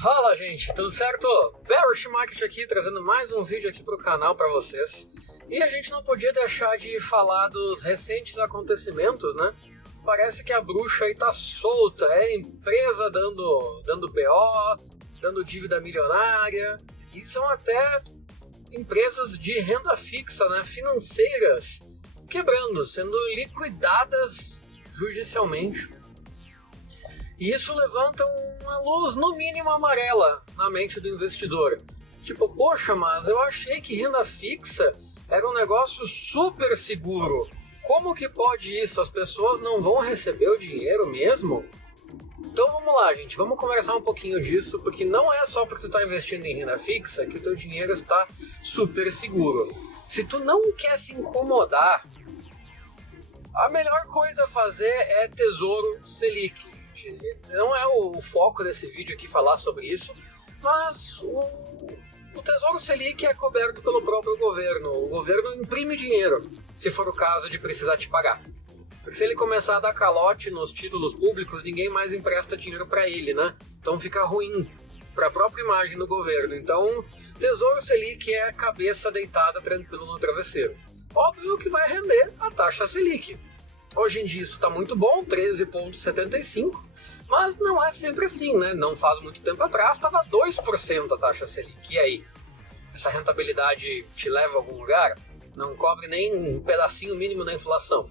Fala, gente, tudo certo? Bearish Market aqui, trazendo mais um vídeo aqui pro canal para vocês. E a gente não podia deixar de falar dos recentes acontecimentos, né? Parece que a bruxa aí tá solta, empresa dando BO, dando dívida milionária, e são até empresas de renda fixa, né, financeiras, quebrando, sendo liquidadas judicialmente. E isso levanta uma luz, no mínimo amarela, na mente do investidor. Tipo, poxa, mas eu achei que renda fixa era um negócio super seguro. Como que pode isso? As pessoas não vão receber o dinheiro mesmo? Então vamos lá, gente, vamos conversar um pouquinho disso, porque não é só porque tu está investindo em renda fixa que o teu dinheiro está super seguro. Se tu não quer se incomodar, a melhor coisa a fazer é Tesouro Selic. Não é o foco desse vídeo aqui falar sobre isso, mas o Tesouro Selic é coberto pelo próprio governo. O governo imprime dinheiro, se for o caso de precisar te pagar. Porque se ele começar a dar calote nos títulos públicos, ninguém mais empresta dinheiro para ele, né? Então fica ruim para a própria imagem do governo. Então, Tesouro Selic é a cabeça deitada tranquilo no travesseiro. Óbvio que vai render a taxa Selic. Hoje em dia isso está muito bom, 13,75, mas não é sempre assim, né? Não faz muito tempo atrás estava 2% a taxa Selic. E aí? Essa rentabilidade te leva a algum lugar? Não cobre nem um pedacinho mínimo da inflação.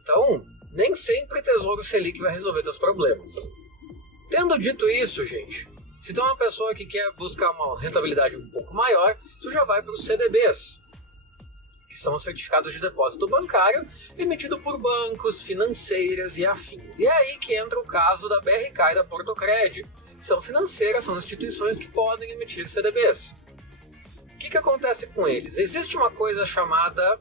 Então, nem sempre Tesouro Selic vai resolver teus problemas. Tendo dito isso, gente, se tu é uma pessoa que quer buscar uma rentabilidade um pouco maior, tu já vai para os CDBs, que são os certificados de depósito bancário emitido por bancos, financeiras e afins. E é aí que entra o caso da BRK e da Portocred, que são financeiras, são instituições que podem emitir CDBs. O que acontece com eles? Existe uma coisa chamada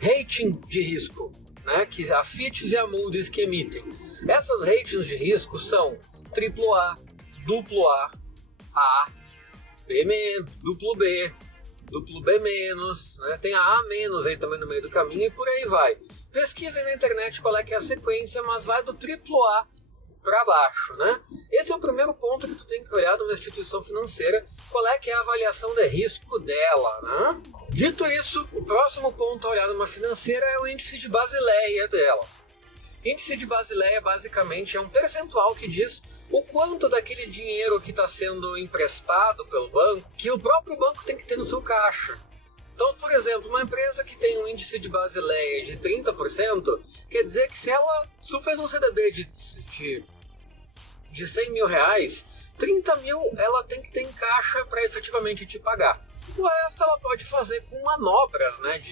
rating de risco, né, que a Fitch e a Moody's que emitem. Essas ratings de risco são AAA, AA, A, B-, duplo B, duplo B-, né? Tem a A- aí também no meio do caminho e por aí vai. Pesquisem na internet qual é que é a sequência, mas vai do AAA para baixo, né? Esse é o primeiro ponto que tu tem que olhar numa instituição financeira, qual é que é a avaliação de risco dela, né? Dito isso, o próximo ponto a olhar numa financeira é o índice de Basileia dela. Índice de Basileia basicamente é um percentual que diz o quanto daquele dinheiro que está sendo emprestado pelo banco, que o próprio banco tem que ter no seu caixa. Então, por exemplo, uma empresa que tem um índice de Basileia de 30%, quer dizer que se ela fez um CDB de 100 mil reais, 30 mil ela tem que ter em caixa para efetivamente te pagar. O resto ela pode fazer com manobras, né,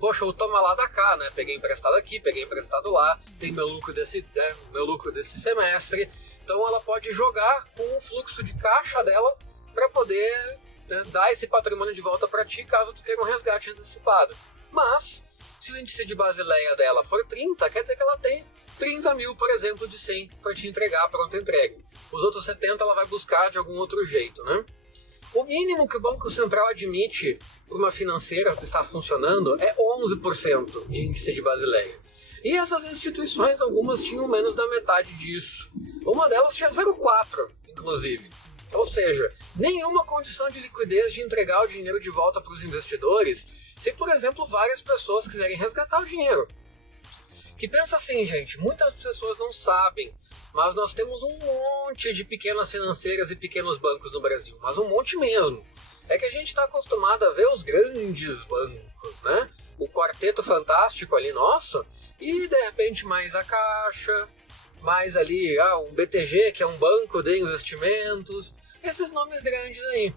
poxa, eu toma lá da cá, né, peguei emprestado aqui, peguei emprestado lá, tem meu lucro desse semestre. Então ela pode jogar com o fluxo de caixa dela para poder, né, dar esse patrimônio de volta para ti caso tu queira um resgate antecipado. Mas, se o índice de Basileia dela for 30, quer dizer que ela tem 30 mil, por exemplo, de 100 para te entregar pronto entregue. Os outros 70 ela vai buscar de algum outro jeito, né? O mínimo que o Banco Central admite para uma financeira que está funcionando é 11% de índice de Basileia. E essas instituições, algumas tinham menos da metade disso. Uma delas tinha 0,4, inclusive. Ou seja, nenhuma condição de liquidez de entregar o dinheiro de volta para os investidores se, por exemplo, várias pessoas quiserem resgatar o dinheiro. Que pensa assim, gente, muitas pessoas não sabem, mas nós temos um monte de pequenas financeiras e pequenos bancos no Brasil, mas um monte mesmo. É que a gente está acostumado a ver os grandes bancos, né? O quarteto fantástico ali nosso, e de repente mais a Caixa, mais ali um BTG, que é um banco de investimentos, esses nomes grandes aí.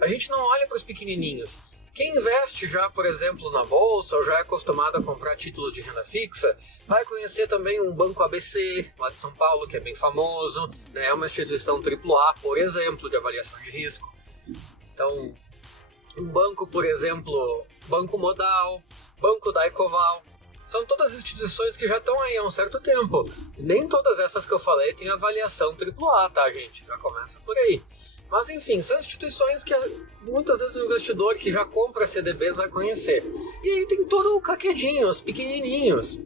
A gente não olha para os pequenininhos. Quem investe já, por exemplo, na bolsa, ou já é acostumado a comprar títulos de renda fixa, vai conhecer também um Banco ABC, lá de São Paulo, que é bem famoso, né? É uma instituição AAA, por exemplo, de avaliação de risco. Então, um banco, por exemplo, Banco Modal, Banco da Ecoval, são todas instituições que já estão aí há um certo tempo. Nem todas essas que eu falei têm avaliação AAA, tá, gente? Já começa por aí. Mas enfim, são instituições que muitas vezes o investidor que já compra CDBs vai conhecer. E aí tem todo o caquedinho, os pequenininhos.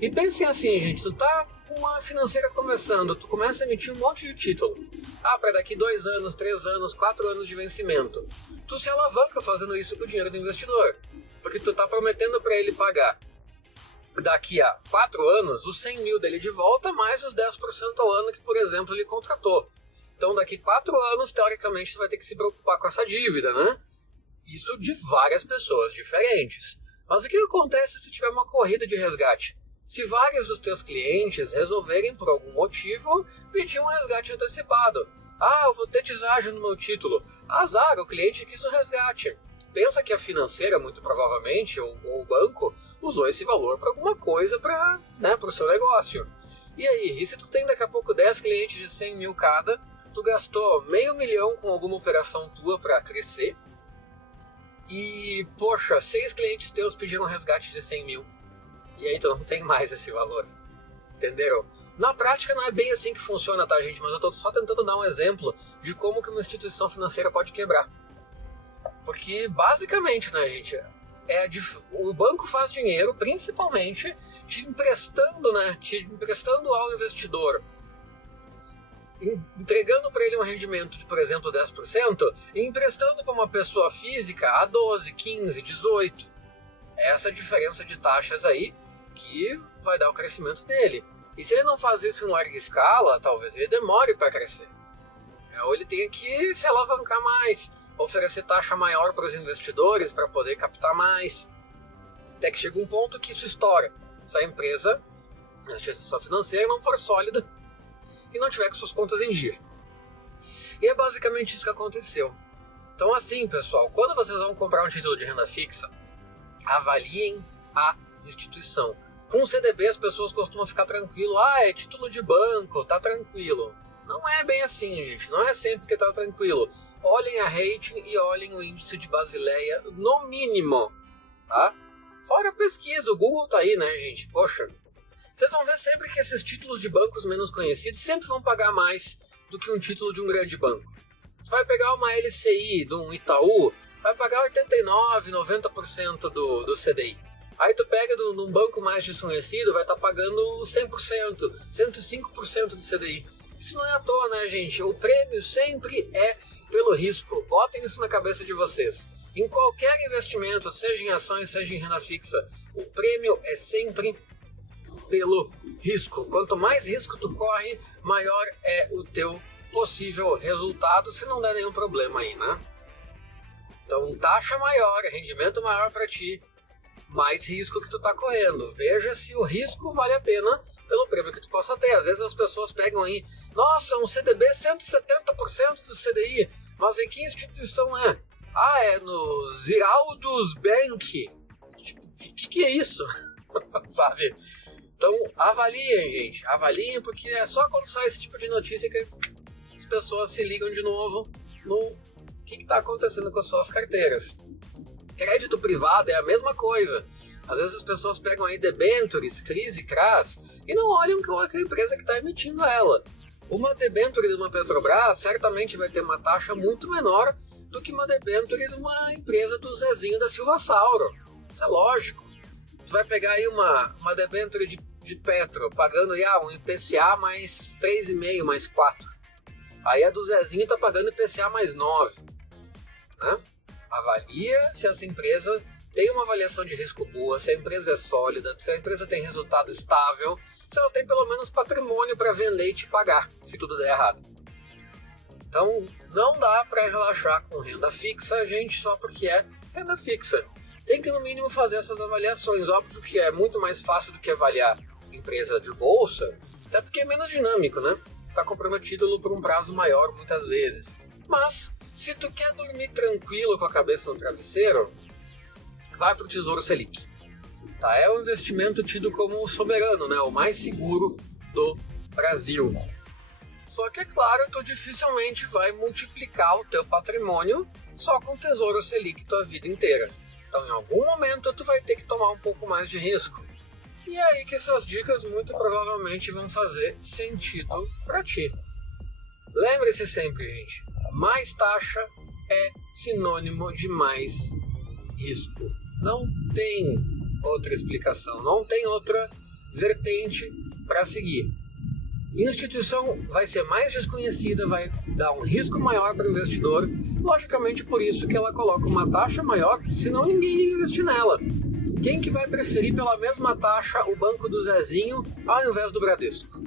E pensem assim, gente, tu tá com uma financeira começando, tu começa a emitir um monte de título. Para daqui 2 anos, 3 anos, 4 anos de vencimento. Tu se alavanca fazendo isso com o dinheiro do investidor. Porque tu tá prometendo para ele pagar daqui a 4 anos os 100 mil dele de volta, mais os 10% ao ano que, por exemplo, ele contratou. Então daqui 4 anos, teoricamente, tu vai ter que se preocupar com essa dívida, né? Isso de várias pessoas diferentes. Mas o que acontece se tiver uma corrida de resgate? Se vários dos teus clientes resolverem, por algum motivo, pedir um resgate antecipado. Eu vou ter deságio no meu título. Azar, o cliente quis o resgate. Pensa que a financeira, muito provavelmente, ou o banco, usou esse valor para alguma coisa para o seu negócio. E aí, e se tu tem daqui a pouco 10 clientes de 100 mil cada, tu gastou $500 mil com alguma operação tua para crescer, e, poxa, 6 clientes teus pediram resgate de 100 mil. E aí tu não tem mais esse valor. Entenderam? Na prática não é bem assim que funciona, tá, gente? Mas eu tô só tentando dar um exemplo de como que uma instituição financeira pode quebrar. Porque, basicamente, né, gente, o banco faz dinheiro principalmente te emprestando ao investidor, entregando para ele um rendimento de, por exemplo, 10% e emprestando para uma pessoa física a 12, 15, 18. Essa diferença de taxas aí que vai dar o crescimento dele. E se ele não faz isso em larga escala, talvez ele demore para crescer. Ou ele tenha que se alavancar mais, oferecer taxa maior para os investidores para poder captar mais. Até que chega um ponto que isso estoura. Se a empresa, a instituição financeira, não for sólida e não tiver com suas contas em dia. E é basicamente isso que aconteceu. Então assim, pessoal, quando vocês vão comprar um título de renda fixa, avaliem a instituição. Com o CDB as pessoas costumam ficar tranquilo. É título de banco, tá tranquilo. Não é bem assim, gente. Não é sempre que tá tranquilo. Olhem a rating e olhem o índice de Basileia no mínimo, tá? Fora a pesquisa, o Google tá aí, né, gente? Poxa, vocês vão ver sempre que esses títulos de bancos menos conhecidos sempre vão pagar mais do que um título de um grande banco. Você vai pegar uma LCI de um Itaú, vai pagar 89%, 90% do CDI. Aí tu pega de um banco mais desconhecido, vai estar pagando 100%, 105% do CDI. Isso não é à toa, né, gente? O prêmio sempre é pelo risco. Botem isso na cabeça de vocês. Em qualquer investimento, seja em ações, seja em renda fixa, o prêmio é sempre pelo risco. Quanto mais risco tu corre, maior é o teu possível resultado, se não der nenhum problema aí, né? Então, taxa maior, rendimento maior para ti, mais risco que tu tá correndo. Veja se o risco vale a pena pelo prêmio que tu possa ter. Às vezes as pessoas pegam aí, nossa, um CDB 170% do CDI, mas em que instituição é? É no Ziraldus Bank. O que é isso? Sabe? Então, avaliem, gente. Avaliem, porque é só quando sai esse tipo de notícia que as pessoas se ligam de novo no que está acontecendo com as suas carteiras. Crédito privado é a mesma coisa. Às vezes as pessoas pegam aí debentures, CRIs e CRAs e não olham qual é a empresa que está emitindo ela. Uma debenture de uma Petrobras certamente vai ter uma taxa muito menor do que uma debenture de uma empresa do Zezinho da Silva Sauro. Isso é lógico. Tu vai pegar aí uma debenture de Petro, pagando aí um IPCA mais 3,5, mais 4. Aí a do Zezinho tá pagando IPCA mais 9. Né? Avalia se essa empresa tem uma avaliação de risco boa, se a empresa é sólida, se a empresa tem resultado estável, se ela tem pelo menos patrimônio para vender e te pagar, se tudo der errado. Então, não dá para relaxar com renda fixa, gente, só porque é renda fixa. Tem que, no mínimo, fazer essas avaliações. Óbvio que é muito mais fácil do que avaliar empresa de bolsa, até porque é menos dinâmico, né? Tá comprando título por um prazo maior, muitas vezes. Mas, se tu quer dormir tranquilo com a cabeça no travesseiro, vai pro Tesouro Selic. Tá? É um investimento tido como soberano, né? O mais seguro do Brasil. Só que, é claro, tu dificilmente vai multiplicar o teu patrimônio só com o Tesouro Selic tua vida inteira. Então, em algum momento, tu vai ter que tomar um pouco mais de risco. E é aí que essas dicas muito provavelmente vão fazer sentido para ti. Lembre-se sempre, gente, mais taxa é sinônimo de mais risco. Não tem outra explicação, não tem outra vertente para seguir. instituição vai ser mais desconhecida, vai dar um risco maior para o investidor, logicamente por isso que ela coloca uma taxa maior, senão ninguém ia investir nela. Quem que vai preferir pela mesma taxa o banco do Zezinho ao invés do Bradesco?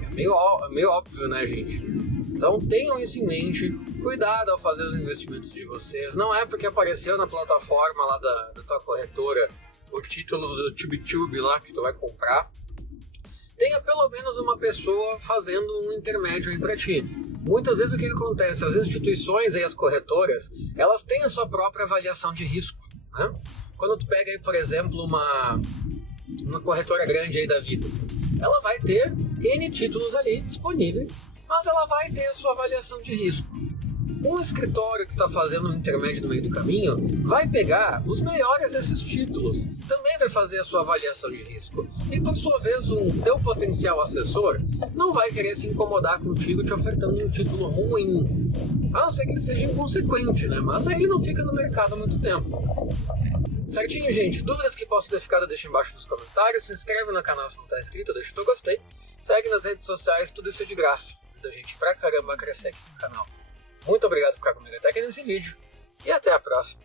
É meio óbvio, né, gente? Então tenham isso em mente, cuidado ao fazer os investimentos de vocês. Não é porque apareceu na plataforma lá da tua corretora o título do TubeTube lá que tu vai comprar. Tenha pelo menos uma pessoa fazendo um intermédio aí para ti. Muitas vezes o que acontece? As instituições e as corretoras, elas têm a sua própria avaliação de risco, né? Quando tu pega aí, por exemplo, uma corretora grande aí da vida, ela vai ter N títulos ali disponíveis, mas ela vai ter a sua avaliação de risco. Um escritório que está fazendo um intermédio no meio do caminho vai pegar os melhores desses títulos, também vai fazer a sua avaliação de risco. E por sua vez, um teu potencial assessor não vai querer se incomodar contigo te ofertando um título ruim. A não ser que ele seja inconsequente, né? Mas aí ele não fica no mercado há muito tempo. Certinho, gente? Dúvidas que possam ter ficado, deixa embaixo nos comentários. Se inscreve no canal se não está inscrito, deixa o teu gostei. Segue nas redes sociais, tudo isso é de graça. Ajuda a gente pra caramba a crescer aqui no canal. Muito obrigado por ficar comigo até aqui nesse vídeo. E até a próxima.